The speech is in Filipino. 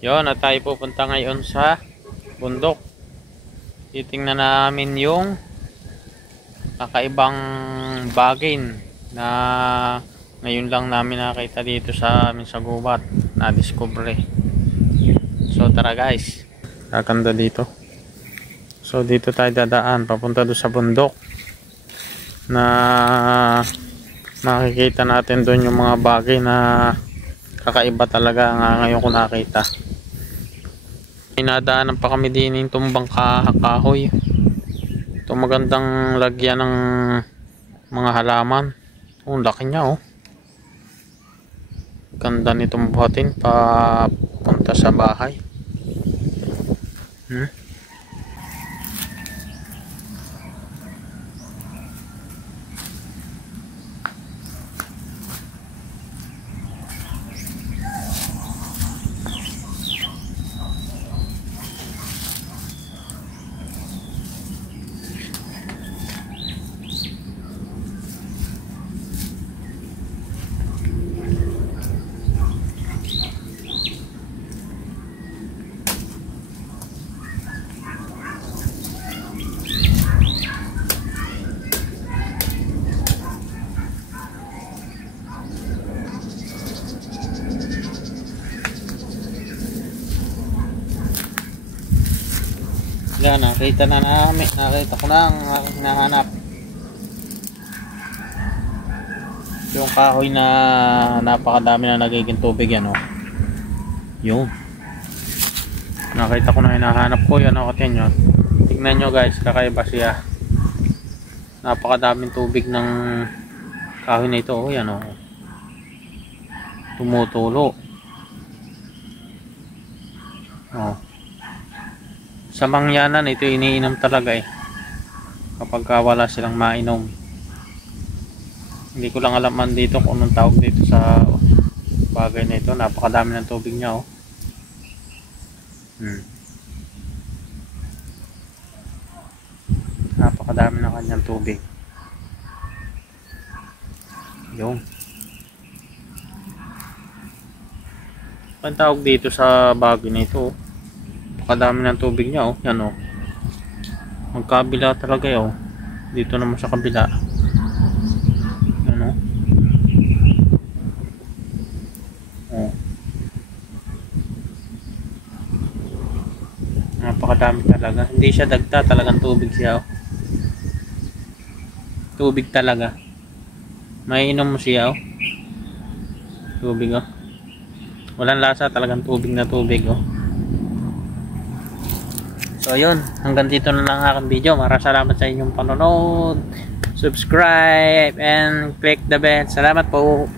Yon, at tayo pupunta ngayon sa bundok. Titingnan namin yung kakaibang bagay na ngayon lang namin nakita dito sa amin sa gubat, na discover. So tara guys, kakanda dito. So dito tayo dadaan papunta doon sa bundok na makikita natin doon yung mga bagay na kakaiba talaga nga ngayon ko nakita. Inadaanan pa kami din yung tumbang kahoy. Ito magandang lagyan ng mga halaman. Ang laki niya oh. Ganda nitong buhatin papunta sa bahay. Yan, nakita na namin. Nakita ko na ang aking hinahanap. Yung kahoy na napakadami na nagiging tubig yan oh. Yun. Nakita ko na hinahanap ko. Yan o, katin yun. Tignan nyo guys, kakaiba siya. Napakadaming tubig ng kahoy na ito oh. Yan o. Tumutulo. Oh. Sa mangyanan ito iniinom talaga eh, kapag wala silang mainom. Hindi ko lang alam man dito kung anong tawag dito sa bagay na ito. Napakadami ng tubig niya oh. Napakadami ng kanyang tubig. Yung ang tawag dito sa bagay na ito oh. Kadami ng tubig niya oh. Yan oh. Magkabila talaga oh. Dito naman sa kabila. Yan oh. Oh. Napakadami talaga. Hindi siya dagta, talagang tubig siya oh. Tubig talaga. Maiinom mo siya oh. Tubig oh. Walang lasa, talagang tubig na tubig oh. So yun, hanggang dito na lang aking video. Maraming salamat sa inyong panonood. Subscribe and click the bell. Salamat po.